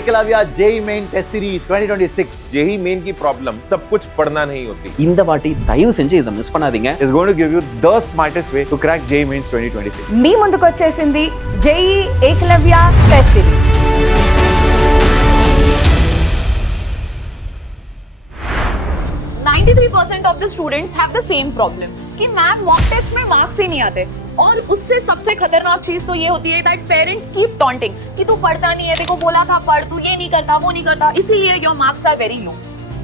Eklavya JEE Main Test Series 2026. JEE Main की problem सब कुछ पढ़ना नहीं होती. இந்த வாட்டி தயவு செஞ்சு இதை மிஸ் பண்ணாதீங்க. Is going to give you the smartest way to crack JEE Mains 2026. మీ ముందుకు వచ్చేసింది JEE Eklavya Test Series. of the students have the same problem कि मैम मॉक टेस्ट में मार्क्स ही नहीं आते. और उससे सबसे खतरनाक चीज तो ये होती है that parents keep taunting कि तू पढ़ता नहीं है, देखो बोला था पढ़, तू ये नहीं करता वो नहीं करता, इसीलिए your marks are very low.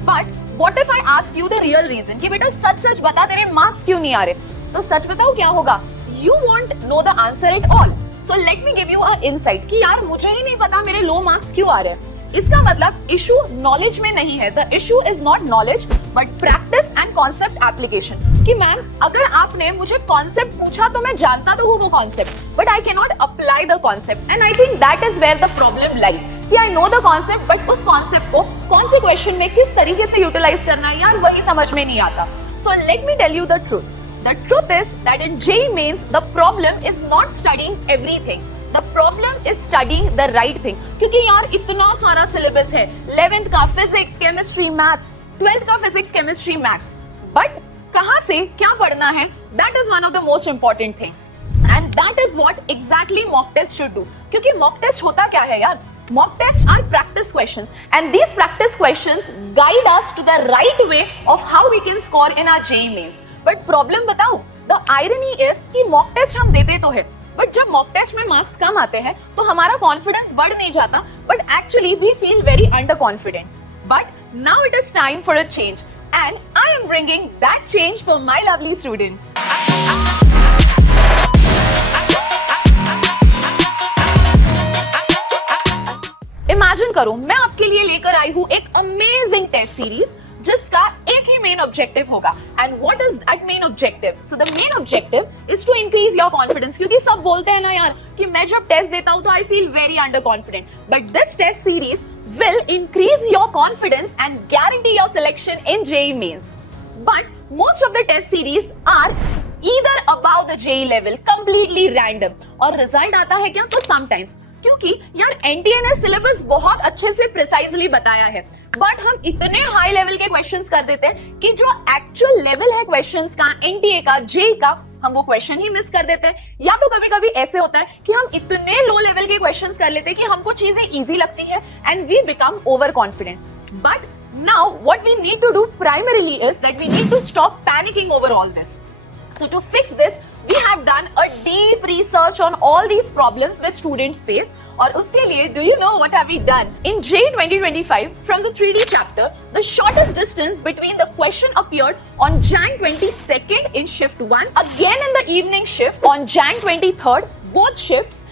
But what if I ask you the real reason कि बेटा सच सच बता तेरे मार्क्स क्यों नहीं आ रहे? तो सच बताओ क्या होगा? You won't know the answer at all. So let me give you an insight कि यार मुझे ही नहीं पता मेरे लो मार्क्स क्यों आ रहे हैं. इसका मतलब इशू नॉलेज में नहीं है. The issue is not knowledge but practice and concept application. कि मैम अगर आपने मुझे कॉन्सेप्ट पूछा तो मैं जानता तो हूँ वो concept, but I can not apply the concept. And I think that is where the problem lies कि I know the concept but उस कॉन्सेप्ट को कौन से क्वेश्चन में किस तरीके से यूटिलाइज करना है यार वही समझ में नहीं आता. So let me tell you the truth. The truth is that in JEE Mains, the problem is not studying everything. The problem is studying the right thing. क्योंकि यार इतना सारा सिलेबस है. 11th का फिजिक्स, केमिस्ट्री, मैथ्स, 12th का physics, chemistry, maths. But कहाँ से क्या पढ़ना है? That is one of the most important thing. And that is what exactly mock test should do. क्योंकि mock test होता क्या है यार? Mock tests are practice questions, and these practice questions guide us to the right way of how we can score in our JEE Mains. But problem बताऊं, the irony is कि mock test हम देते तो है, but जब mock test में marks कम आते हैं तो हमारा कॉन्फिडेंस बढ़ नहीं जाता, but actually we feel very under confident. But now it is time for a change and I am bringing that change for my lovely students. Imagine करो मैं आपके लिए लेकर आई हूं एक अमेजिंग टेस्ट सीरीज जिसका एक ही मेन ऑब्जेक्टिव होगा. And what is that main objective? So the main objective is to increase your confidence. क्योंकि सब बोलते हैं ना यार कि मैं जब टेस्ट देता हूं तो I feel very under confident, but this test series will increase your confidence and guarantee your selection in JEE Mains. But most of the test series are either above the JEE level, completely random. और result आता है क्या? तो sometimes. क्योंकि यार NTA ने syllabus बहुत अच्छे से प्रिसाइजली बताया है, बट हम इतने हाई लेवल के क्वेश्चंस कर देते हैं कि जो एक्चुअल लेवल है क्वेश्चंस का, NTA का, JEE का, हम वो क्वेश्चन ही मिस कर देते हैं. या तो कभी कभी ऐसे होता है कि हम इतने लो लेवल के क्वेश्चंस कर लेते हैं कि हमको चीजें इजी लगती है and we become over confident. But now what we need to do primarily is that we need to stop panicking over all this. So to fix this, we have done a deep research on all these problems which students face. और उसके लिए do you know what have we done? In JEE 2025, from the 3D chapter, the shortest distance between the question appeared on Jan 22nd in shift 1, again in the evening shift on Jan 23rd, both shifts,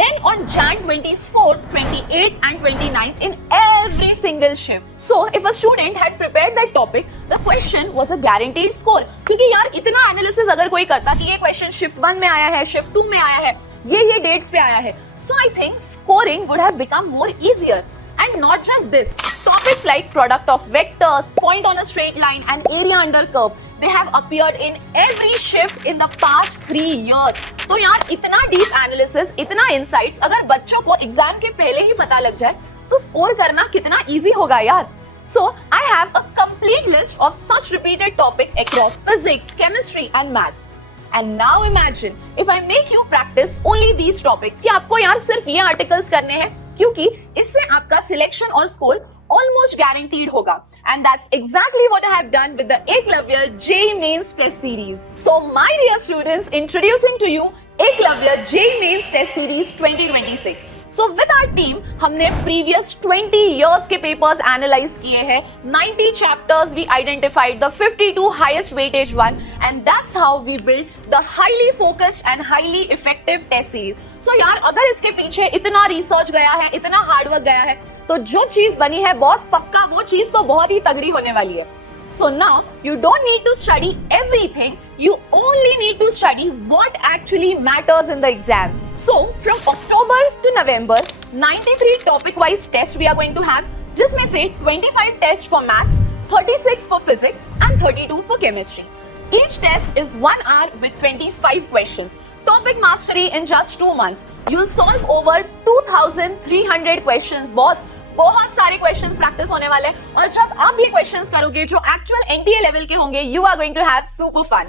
then on Jan 24th, 28th and 29th in every single shift. So if a student had prepared that topic, the question was a guaranteed score. क्योंकि यार इतना analysis अगर कोई करता कि ये question shift 1 में आया है, शिफ्ट 2 में आया है, ये डेट्स पे आया है, so I think scoring would have become more easier. And not just this, topics like product of vectors, point on a straight line and area under curve, they have appeared in every shift in the past 3 years. तो यार इतना deep analysis, इतना insights अगर बच्चों को exam के पहले ही पता लग जाए तो स्कोर करना कितना easy होगा यार. So I have a complete list of such repeated topics across physics, chemistry and maths. And now imagine if I make you practice only these topics कि आपको यार सिर्फ ये आर्टिकल्स करने हैं, क्योंकि इससे आपका सिलेक्शन और स्कोर almost guaranteed होगा. And that's exactly what I have done with the Eklavya JEE Mains test series. So my dear students, introducing to you Eklavya JEE Mains test series 2026. So with our team, हमने previous 20 years के papers analyze किए हैं. 90 chapters we identified the 52 highest weightage one, and that's how we built the highly focused and highly effective test series. So यार अगर इसके पीछे इतना research गया है, इतना hard work गया है, तो जो चीज बनी है बॉस पक्का वो चीज तो बहुत ही तगड़ी होने वाली है. So now you don't need to study everything, you only need to study what actually matters in the exam. So from October to November, 93 topic wise tests we are going to have, जिसमें से 25 tests for maths, 36 for physics and 32 for chemistry. Each test is 1 hour with 25 questions. Topic mastery in just 2 months. You'll solve over 2,300 questions, boss. बहुत सारे questions practice होने वाले हैं और जब आप ये क्वेश्चंस करोगे जो एक्चुअल एनटीए लेवल के होंगे, you are going to have super fun.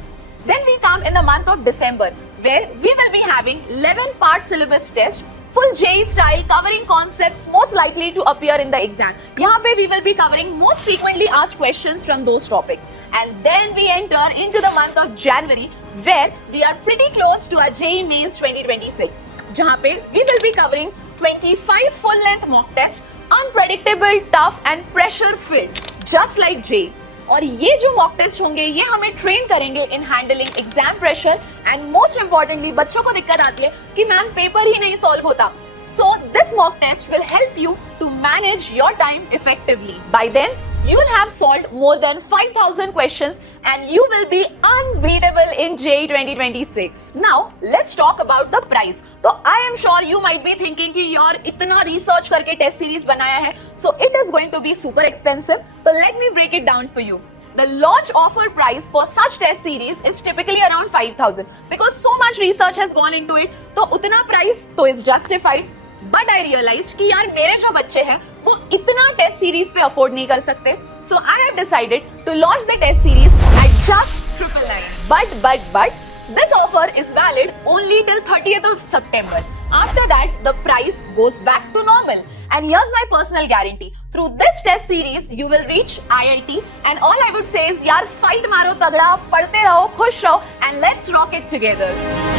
Then we come in the month of December, where we will be having 11-part syllabus test, full JEE style, covering concepts most likely to appear in the exam. यहाँ पे we will be covering most frequently asked questions from those topics. And then we enter into the month of January, where we are pretty close to our JEE Mains 2026. जहाँ पे we will be covering 25 full-length mock tests, unpredictable, tough and pressure-filled, just like JEE. और ये जो mock test होंगे ये हमें train करेंगे in handling exam pressure and most importantly बच्चों को दिक्कत आती है कि मैम पेपर ही नहीं सॉल्व होता. So this mock test will help you to manage your time effectively. By then you will have solved more than 5,000 questions and you will be unbeatable in JEE 2026. Now, let's talk about the price. So, I am sure you might be thinking कि यार इतना research करके test series बनाया है, so it is going to be super expensive. So, let me break it down for you. The launch offer price for such test series is typically around 5,000 because so much research has gone into it. तो उतना price तो is justified. But I realized कि यार मेरे जो बच्चे हैं वो इतना टेस्ट सीरीज पे अफोर्ड नहीं कर सकते. So I have decided to launch the test series at just 999. But this offer is valid only till 30th of September. After that, the price goes back to normal. And here's my personal guarantee. Through this test series, you will reach IIT. And all I would say is, यार fight मारो तगड़ा, पढ़ते रहो, खुश रहो, and let's rock it together.